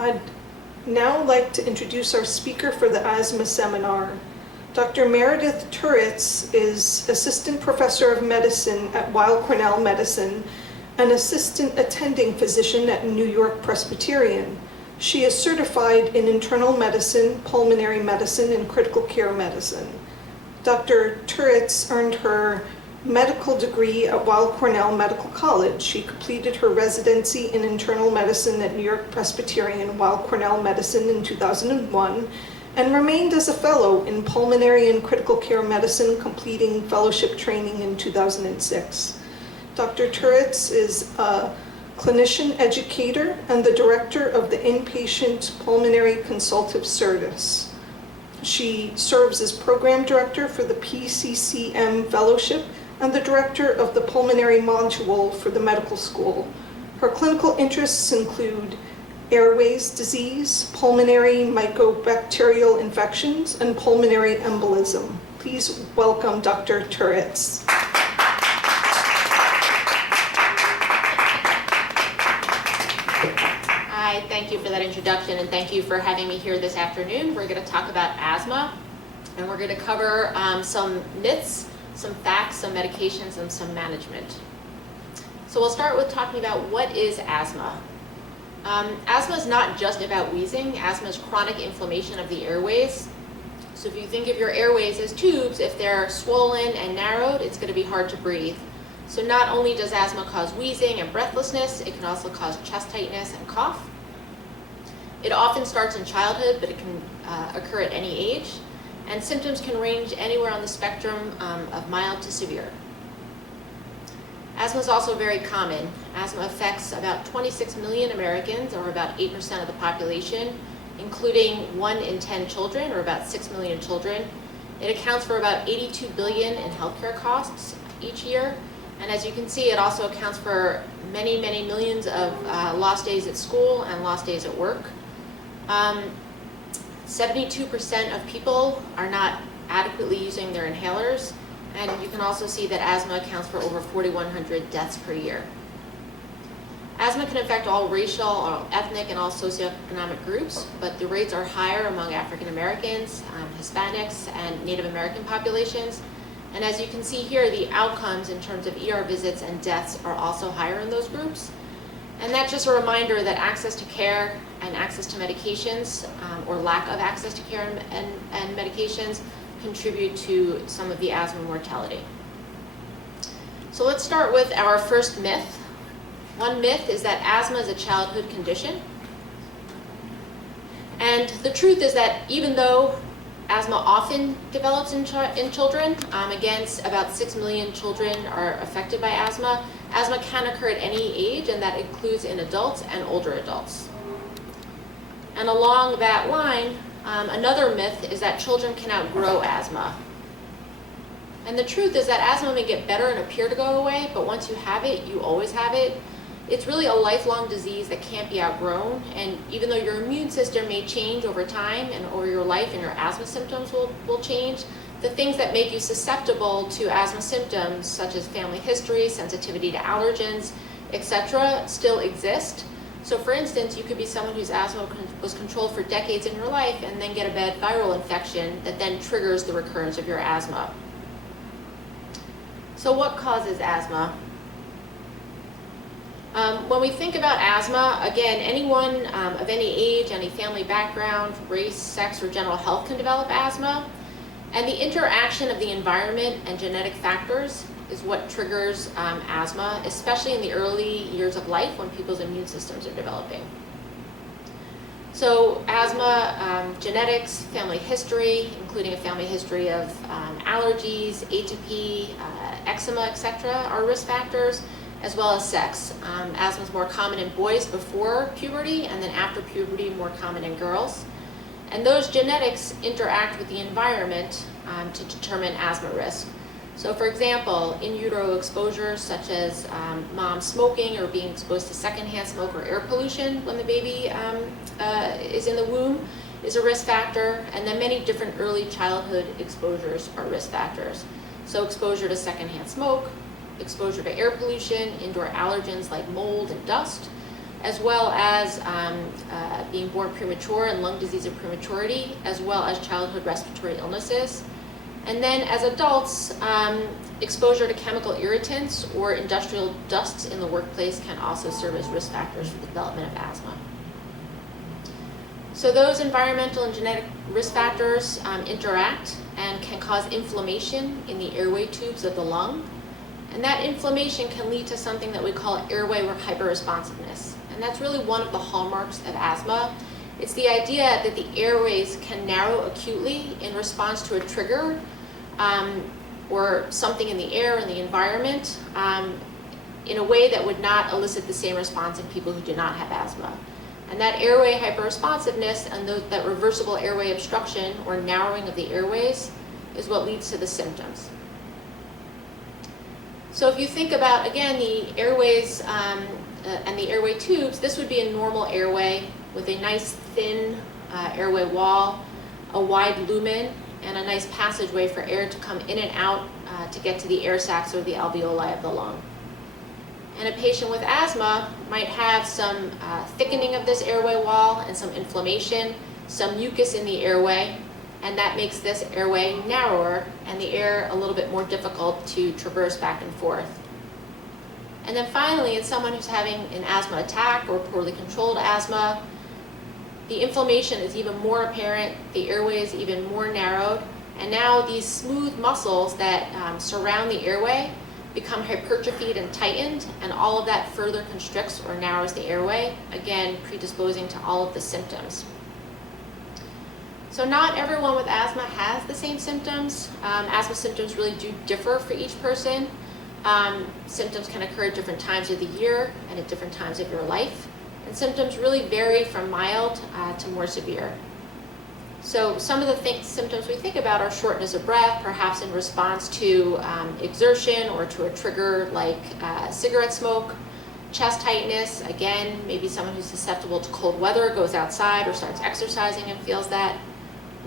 I'd now like to introduce our speaker for the asthma seminar. Dr. Meredith Turetz is Assistant Professor of Medicine at Weill Cornell Medicine and Assistant Attending Physician at NewYork-Presbyterian. She is certified in internal medicine, pulmonary medicine, and critical care medicine. Dr. Turetz earned her medical degree at Weill Cornell Medical College. She completed her residency in internal medicine at NewYork-Presbyterian Weill Cornell Medicine in 2001 and remained as a fellow in pulmonary and critical care medicine, completing fellowship training in 2006. Dr. Turetz is a clinician educator and the director of the Inpatient Pulmonary Consultative Service. She serves as program director for the PCCM Fellowship and the director of the pulmonary module for the medical school. Her clinical interests include airways disease, pulmonary mycobacterial infections, and pulmonary embolism. Please welcome Dr. Turetz. Hi, thank you for that introduction, and thank you for having me here this afternoon. We're going to talk about asthma, and we're going to cover some myths, some facts, some medications, and some management. So we'll start with talking about what is asthma. Asthma is not just about wheezing. Asthma is chronic inflammation of the airways. So if you think of your airways as tubes, if they're swollen and narrowed, it's going to be hard to breathe. So not only does asthma cause wheezing and breathlessness, it can also cause chest tightness and cough. It often starts in childhood, but it can occur at any age. And symptoms can range anywhere on the spectrum of mild to severe. Asthma is also very common. Asthma affects about 26 million Americans, or about 8% of the population, including 1 in 10 children, or about 6 million children. It accounts for about $82 billion in healthcare costs each year. And as you can see, it also accounts for many, many millions of lost days at school and lost days at work. 72% of people are not adequately using their inhalers, and you can also see that asthma accounts for over 4,100 deaths per year. Asthma can affect all racial, all ethnic, and all socioeconomic groups, but the rates are higher among African Americans, Hispanics, and Native American populations. And as you can see here, the outcomes in terms of ER visits and deaths are also higher in those groups. And that's just a reminder that access to care and access to medications, or lack of access to care and medications, contribute to some of the asthma mortality. So let's start with our first myth. One myth is that asthma is a childhood condition. And the truth is that even though asthma often develops in children, again, about 6 million children are affected by asthma. Asthma can occur at any age, and that includes in adults and older adults. And along that line, another myth is that children can outgrow asthma. And the truth is that asthma may get better and appear to go away, but once you have it, you always have it. It's really a lifelong disease that can't be outgrown, and even though your immune system may change over time and over your life and your asthma symptoms will change, the things that make you susceptible to asthma symptoms, such as family history, sensitivity to allergens, etc., still exist. So for instance, you could be someone whose asthma was controlled for decades in your life and then get a bad viral infection that then triggers the recurrence of your asthma. So what causes asthma? When we think about asthma, again, anyone of any age, any family background, race, sex, or general health can develop asthma. And the interaction of the environment and genetic factors is what triggers asthma, especially in the early years of life when people's immune systems are developing. So asthma, genetics, family history, including a family history of allergies, atopy, eczema, etc., are risk factors, as well as sex. Asthma is more common in boys before puberty, and then after puberty, more common in girls. And those genetics interact with the environment to determine asthma risk. So for example, in utero exposure, such as mom smoking or being exposed to secondhand smoke or air pollution when the baby is in the womb, is a risk factor. And then many different early childhood exposures are risk factors. So exposure to secondhand smoke, exposure to air pollution, indoor allergens like mold and dust, as well as being born premature and lung disease of prematurity, as well as childhood respiratory illnesses. And then as adults, exposure to chemical irritants or industrial dusts in the workplace can also serve as risk factors for the development of asthma. So those environmental and genetic risk factors interact and can cause inflammation in the airway tubes of the lung. And that inflammation can lead to something that we call airway hyperresponsiveness. And that's really one of the hallmarks of asthma. It's the idea that the airways can narrow acutely in response to a trigger or something in the air, in the environment, in a way that would not elicit the same response in people who do not have asthma. And that airway hyperresponsiveness and that reversible airway obstruction or narrowing of the airways is what leads to the symptoms. So if you think about, again, the airways and the airway tubes, this would be a normal airway with a nice thin airway wall, a wide lumen, and a nice passageway for air to come in and out to get to the air sacs or the alveoli of the lung. And a patient with asthma might have some thickening of this airway wall and some inflammation, some mucus in the airway, and that makes this airway narrower and the air a little bit more difficult to traverse back and forth. And then finally, in someone who's having an asthma attack or poorly controlled asthma, the inflammation is even more apparent, the airway is even more narrowed, and now these smooth muscles that surround the airway become hypertrophied and tightened, and all of that further constricts or narrows the airway, again predisposing to all of the symptoms. So not everyone with asthma has the same symptoms. Asthma symptoms really do differ for each person. Symptoms can occur at different times of the year and at different times of your life. And symptoms really vary from mild to more severe. So some of the symptoms we think about are shortness of breath, perhaps in response to exertion or to a trigger like cigarette smoke. Chest tightness, again, maybe someone who's susceptible to cold weather goes outside or starts exercising and feels that.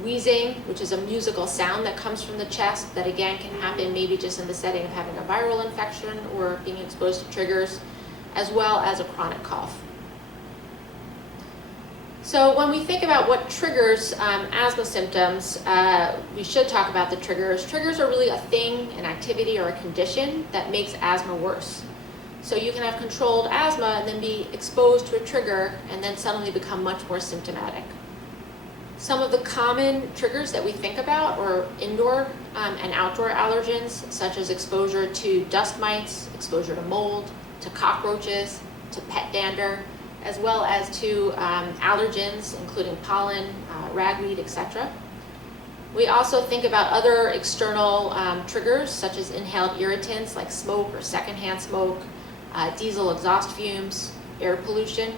Wheezing, which is a musical sound that comes from the chest that again can happen maybe just in the setting of having a viral infection or being exposed to triggers, as well as a chronic cough. So when we think about what triggers asthma symptoms, we should talk about the triggers. Triggers are really a thing, an activity, or a condition that makes asthma worse. So you can have controlled asthma and then be exposed to a trigger and then suddenly become much more symptomatic. Some of the common triggers that we think about are indoor and outdoor allergens, such as exposure to dust mites, exposure to mold, to cockroaches, to pet dander, as well as to allergens, including pollen, ragweed, etc. We also think about other external triggers, such as inhaled irritants like smoke or secondhand smoke, diesel exhaust fumes, air pollution.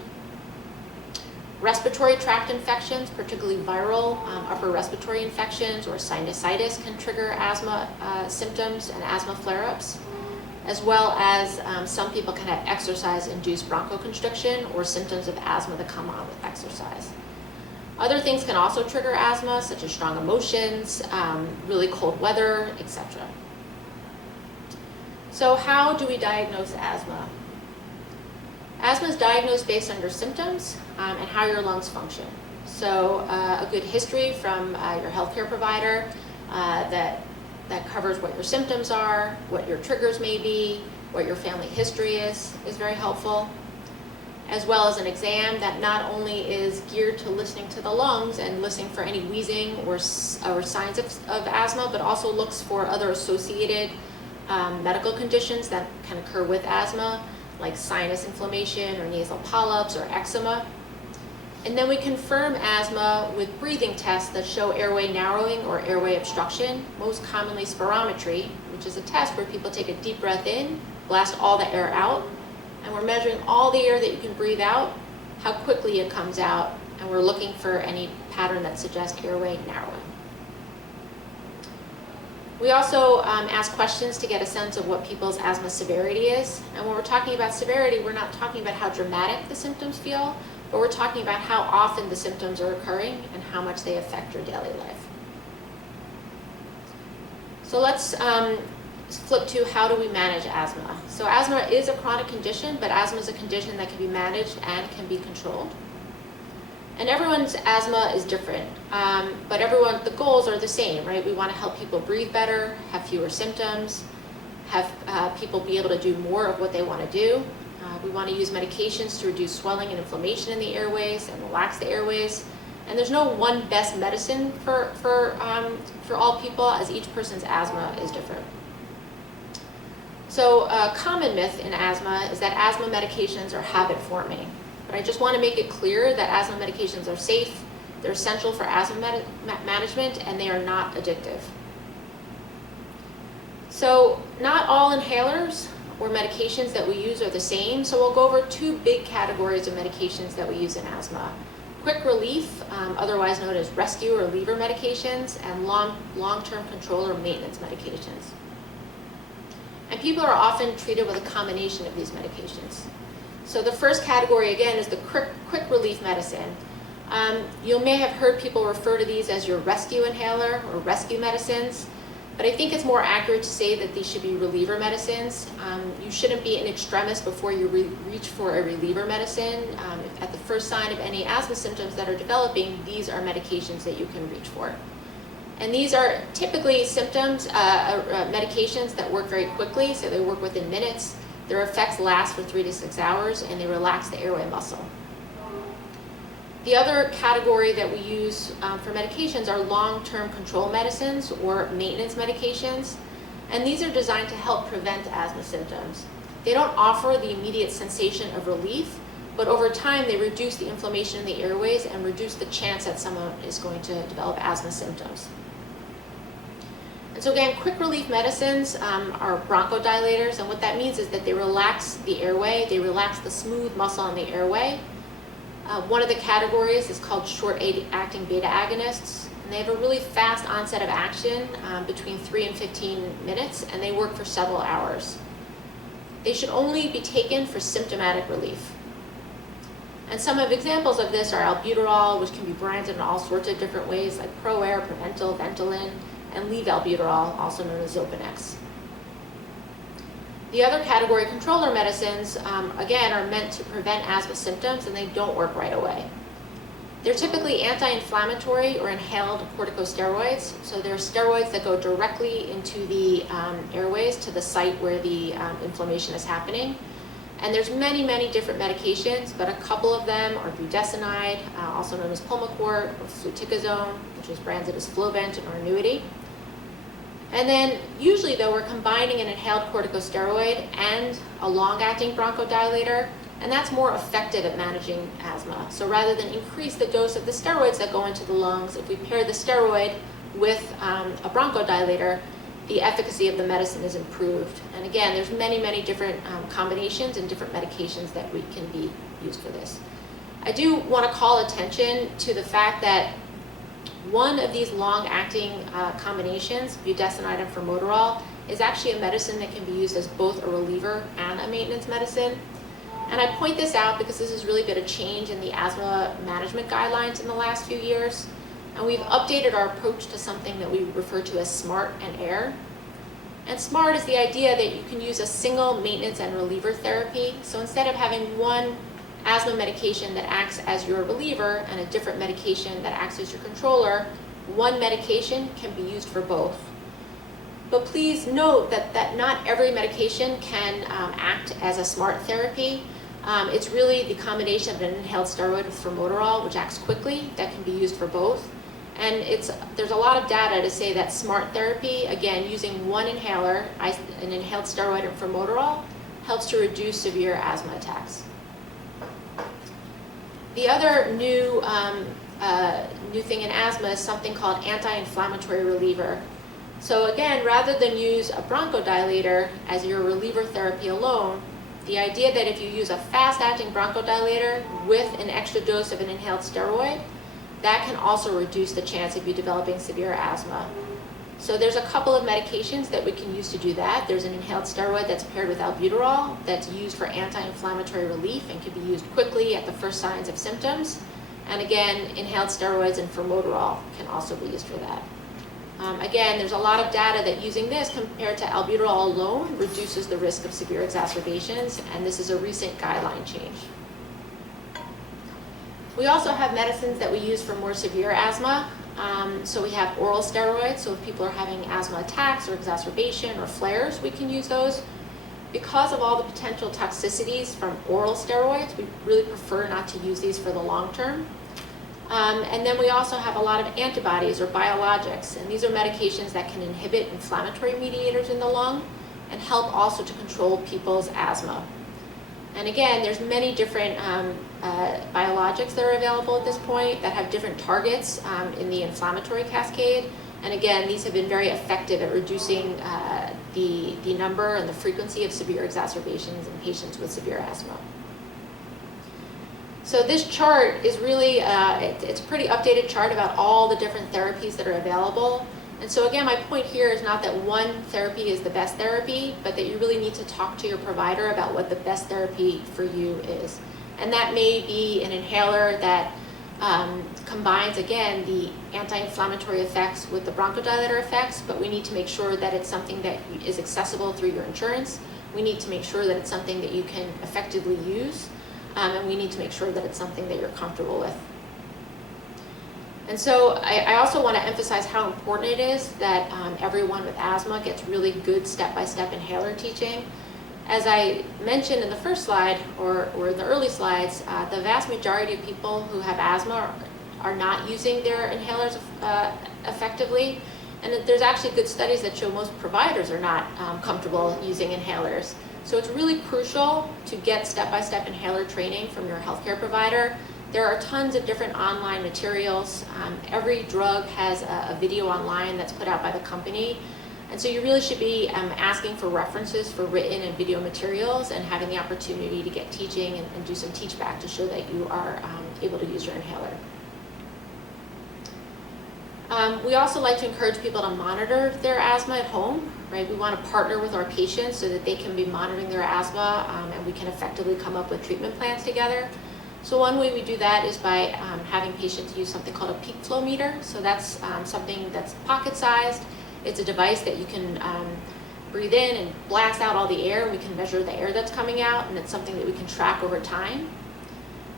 Respiratory tract infections, particularly viral upper respiratory infections or sinusitis, can trigger asthma symptoms and asthma flare-ups, as well as some people can have exercise-induced bronchoconstriction or symptoms of asthma that come on with exercise. Other things can also trigger asthma, such as strong emotions, really cold weather, etc. So how do we diagnose asthma? Asthma is diagnosed based on your symptoms and how your lungs function. So a good history from your healthcare provider that covers what your symptoms are, what your triggers may be, what your family history is very helpful, as well as an exam that not only is geared to listening to the lungs and listening for any wheezing or signs of asthma, but also looks for other associated medical conditions that can occur with asthma, like sinus inflammation or nasal polyps or eczema. And then we confirm asthma with breathing tests that show airway narrowing or airway obstruction, most commonly spirometry, which is a test where people take a deep breath in, blast all the air out, and we're measuring all the air that you can breathe out, how quickly it comes out, and we're looking for any pattern that suggests airway narrowing. We also ask questions to get a sense of what people's asthma severity is. And when we're talking about severity, we're not talking about how dramatic the symptoms feel, but we're talking about how often the symptoms are occurring and how much they affect your daily life. So let's flip to how do we manage asthma. So asthma is a chronic condition, but asthma is a condition that can be managed and can be controlled. And everyone's asthma is different, but the goals are the same, right? We want to help people breathe better, have fewer symptoms, have people be able to do more of what they want to do. We want to use medications to reduce swelling and inflammation in the airways and relax the airways. And there's no one best medicine for all people, as each person's asthma is different. So a common myth in asthma is that asthma medications are habit forming. But I just want to make it clear that asthma medications are safe, they're essential for asthma management, and they are not addictive. So not all inhalers or medications that we use are the same, so we'll go over two big categories of medications that we use in asthma. Quick relief, otherwise known as rescue or reliever medications, and long-term control or maintenance medications. And people are often treated with a combination of these medications. So the first category, again, is the quick relief medicine. You may have heard people refer to these as your rescue inhaler or rescue medicines, but I think it's more accurate to say that these should be reliever medicines. You shouldn't be an extremist before you reach for a reliever medicine. At the first sign of any asthma symptoms that are developing, these are medications that you can reach for. And these are typically medications that work very quickly, so they work within minutes. Their effects last for 3 to 6 hours, and they relax the airway muscle. The other category that we use for medications are long-term control medicines or maintenance medications, and these are designed to help prevent asthma symptoms. They don't offer the immediate sensation of relief, but over time they reduce the inflammation in the airways and reduce the chance that someone is going to develop asthma symptoms. And so again, quick relief medicines are bronchodilators, and what that means is that they relax the airway, they relax the smooth muscle in the airway. One of the categories is called short-acting beta agonists, and they have a really fast onset of action, between 3 and 15 minutes, and they work for several hours. They should only be taken for symptomatic relief. And some of examples of this are albuterol, which can be branded in all sorts of different ways, like ProAir, Preventil, Ventolin, and levalbuterol, also known as Xopenex. The other category, controller medicines, again, are meant to prevent asthma symptoms, and they don't work right away. They're typically anti-inflammatory or inhaled corticosteroids, so they're steroids that go directly into the airways to the site where the inflammation is happening. And there's many, many different medications, but a couple of them are budesonide, also known as Pulmicort, or fluticasone, which is branded as Flovent or Annuity. And then usually though, we're combining an inhaled corticosteroid and a long-acting bronchodilator, and that's more effective at managing asthma. So rather than increase the dose of the steroids that go into the lungs, if we pair the steroid with a bronchodilator, the efficacy of the medicine is improved. And again, there's many, many different combinations and different medications that can be used for this. I do want to call attention to the fact that one of these long-acting combinations, budesonide and formoterol, is actually a medicine that can be used as both a reliever and a maintenance medicine. And I point this out because this has really been a change in the asthma management guidelines in the last few years. And we've updated our approach to something that we refer to as SMART and AIR. And SMART is the idea that you can use a single maintenance and reliever therapy. So instead of having one asthma medication that acts as your reliever and a different medication that acts as your controller, one medication can be used for both. But please note that not every medication can act as a SMART therapy. It's really the combination of an inhaled steroid with formoterol, which acts quickly, that can be used for both. And there's a lot of data to say that SMART therapy, again, using one inhaler, an inhaled steroid and formoterol, helps to reduce severe asthma attacks. The other new thing in asthma is something called anti-inflammatory reliever. So again, rather than use a bronchodilator as your reliever therapy alone, the idea that if you use a fast-acting bronchodilator with an extra dose of an inhaled steroid, that can also reduce the chance of you developing severe asthma. So there's a couple of medications that we can use to do that. There's an inhaled steroid that's paired with albuterol that's used for anti-inflammatory relief and can be used quickly at the first signs of symptoms. And again, inhaled steroids and formoterol can also be used for that. Again, there's a lot of data that using this compared to albuterol alone reduces the risk of severe exacerbations, and this is a recent guideline change. We also have medicines that we use for more severe asthma. So we have oral steroids, so if people are having asthma attacks or exacerbation or flares, we can use those. Because of all the potential toxicities from oral steroids, we really prefer not to use these for the long term. And then we also have a lot of antibodies or biologics, and these are medications that can inhibit inflammatory mediators in the lung and help also to control people's asthma. And again, there's many different biologics that are available at this point that have different targets in the inflammatory cascade. And again, these have been very effective at reducing the number and the frequency of severe exacerbations in patients with severe asthma. So this chart is really, it's a pretty updated chart about all the different therapies that are available. And so again, my point here is not that one therapy is the best therapy, but that you really need to talk to your provider about what the best therapy for you is. And that may be an inhaler that combines, again, the anti-inflammatory effects with the bronchodilator effects, but we need to make sure that it's something that is accessible through your insurance. We need to make sure that it's something that you can effectively use, and we need to make sure that it's something that you're comfortable with. And so I also want to emphasize how important it is that everyone with asthma gets really good step-by-step inhaler teaching. As I mentioned in the first slide, or in the early slides, the vast majority of people who have asthma are not using their inhalers effectively. And there's actually good studies that show most providers are not comfortable using inhalers. So it's really crucial to get step-by-step inhaler training from your healthcare provider. There are tons of different online materials. Every drug has a video online that's put out by the company. And so you really should be asking for references for written and video materials and having the opportunity to get teaching and do some teach back to show that you are able to use your inhaler. We also like to encourage people to monitor their asthma at home, right? We want to partner with our patients so that they can be monitoring their asthma and we can effectively come up with treatment plans together. So one way we do that is by having patients use something called a peak flow meter. So that's something that's pocket-sized. It's a device that you can breathe in and blast out all the air, and we can measure the air that's coming out, and it's something that we can track over time.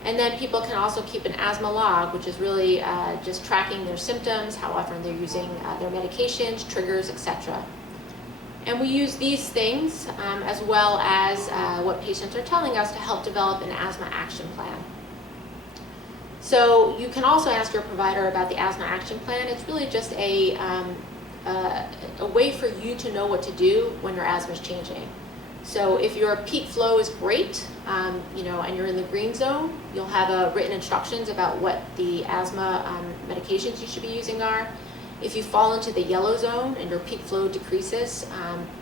And then people can also keep an asthma log, which is really just tracking their symptoms, how often they're using their medications, triggers, etc. And we use these things as well as what patients are telling us to help develop an asthma action plan. So you can also ask your provider about the asthma action plan. It's really just a way for you to know what to do when your asthma is changing. So if your peak flow is great, and you're in the green zone, you'll have written instructions about what the asthma medications you should be using are. If you fall into the yellow zone and your peak flow decreases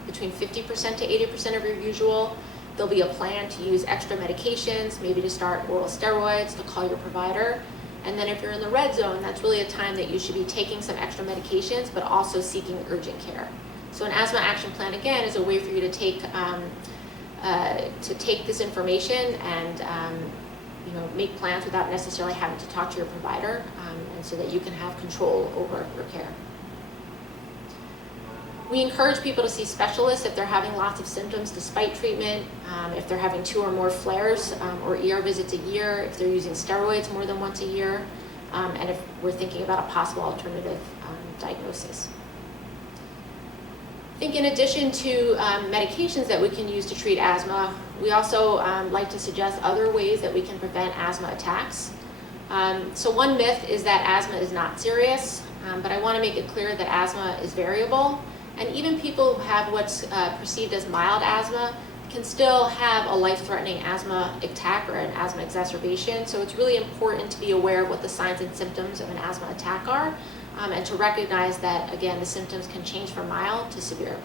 between 50% to 80% of your usual, there'll be a plan to use extra medications, maybe to start oral steroids, to call your provider. And then if you're in the red zone, that's really a time that you should be taking some extra medications, but also seeking urgent care. So an asthma action plan, again, is a way for you to take this information and make plans without necessarily having to talk to your provider, and so that you can have control over your care. We encourage people to see specialists if they're having lots of symptoms despite treatment, if they're having 2 or more flares or ER visits a year, if they're using steroids more than once a year, and if we're thinking about a possible alternative diagnosis. I think in addition to medications that we can use to treat asthma, we also like to suggest other ways that we can prevent asthma attacks. So one myth is that asthma is not serious, but I want to make it clear that asthma is variable. And even people who have what's perceived as mild asthma can still have a life-threatening asthma attack or an asthma exacerbation. So it's really important to be aware of what the signs and symptoms of an asthma attack are, and to recognize that, again, the symptoms can change from mild to severe.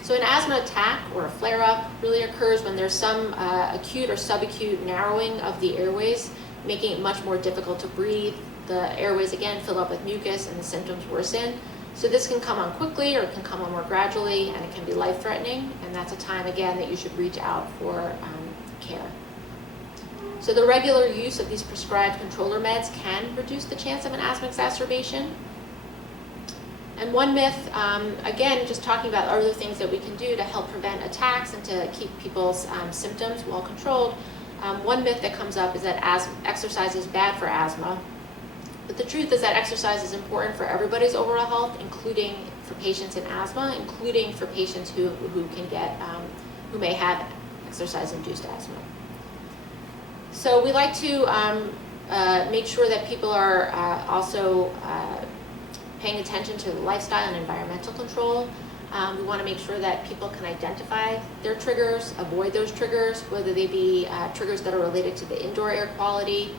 So an asthma attack or a flare-up really occurs when there's some acute or subacute narrowing of the airways, making it much more difficult to breathe. The airways, again, fill up with mucus and the symptoms worsen. So this can come on quickly or it can come on more gradually, and it can be life-threatening, and that's a time, again, that you should reach out for care. So the regular use of these prescribed controller meds can reduce the chance of an asthma exacerbation. And one myth, again, just talking about other things that we can do to help prevent attacks and to keep people's symptoms well controlled. One myth that comes up is that exercise is bad for asthma. But the truth is that exercise is important for everybody's overall health, including for patients in asthma, including for patients who may have exercise-induced asthma. So we like to make sure that people are also paying attention to lifestyle and environmental control. We want to make sure that people can identify their triggers, avoid those triggers, whether they be triggers that are related to the indoor air quality.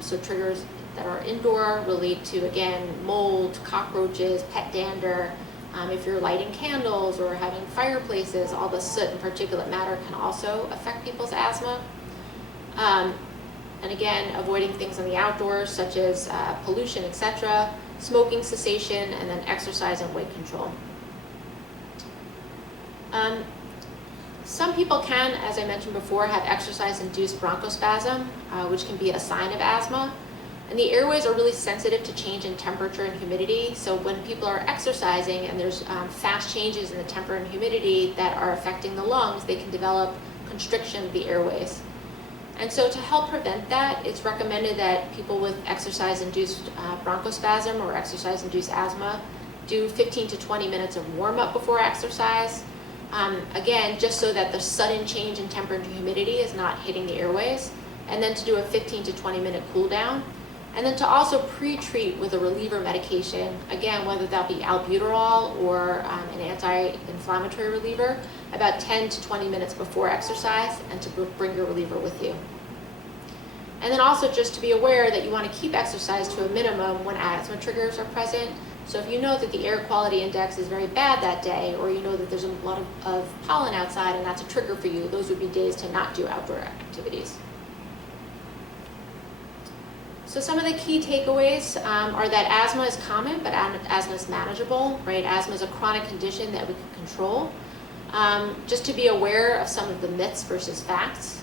So triggers that are indoor relate to, again, mold, cockroaches, pet dander. If you're lighting candles or having fireplaces, all the soot and particulate matter can also affect people's asthma. And again, avoiding things in the outdoors such as pollution, etc., smoking cessation, and then exercise and weight control. Some people can, as I mentioned before, have exercise-induced bronchospasm, which can be a sign of asthma. And the airways are really sensitive to change in temperature and humidity. So when people are exercising and there's fast changes in the temperature and humidity that are affecting the lungs, they can develop constriction of the airways. And so to help prevent that, it's recommended that people with exercise-induced bronchospasm or exercise-induced asthma do 15 to 20 minutes of warm-up before exercise. Again, just so that the sudden change in temperature and humidity is not hitting the airways. And then to do a 15 to 20 minute cool down. And then to also pre-treat with a reliever medication, again, whether that be albuterol or an anti-inflammatory reliever, about 10 to 20 minutes before exercise, and to bring your reliever with you. And then also just to be aware that you want to keep exercise to a minimum when asthma triggers are present. So if you know that the air quality index is very bad that day, or you know that there's a lot of pollen outside and that's a trigger for you, those would be days to not do outdoor activities. So some of the key takeaways are that asthma is common, but asthma is manageable, right? Asthma is a chronic condition that we can control. Just to be aware of some of the myths versus facts.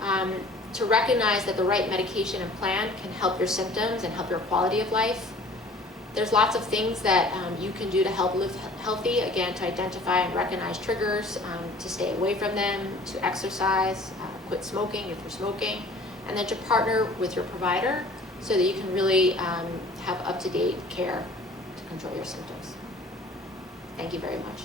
To recognize that the right medication and plan can help your symptoms and help your quality of life. There's lots of things that you can do to help live healthy, again, to identify and recognize triggers, to stay away from them, to exercise, quit smoking if you're smoking, and then to partner with your provider so that you can really have up-to-date care to control your symptoms. Thank you very much.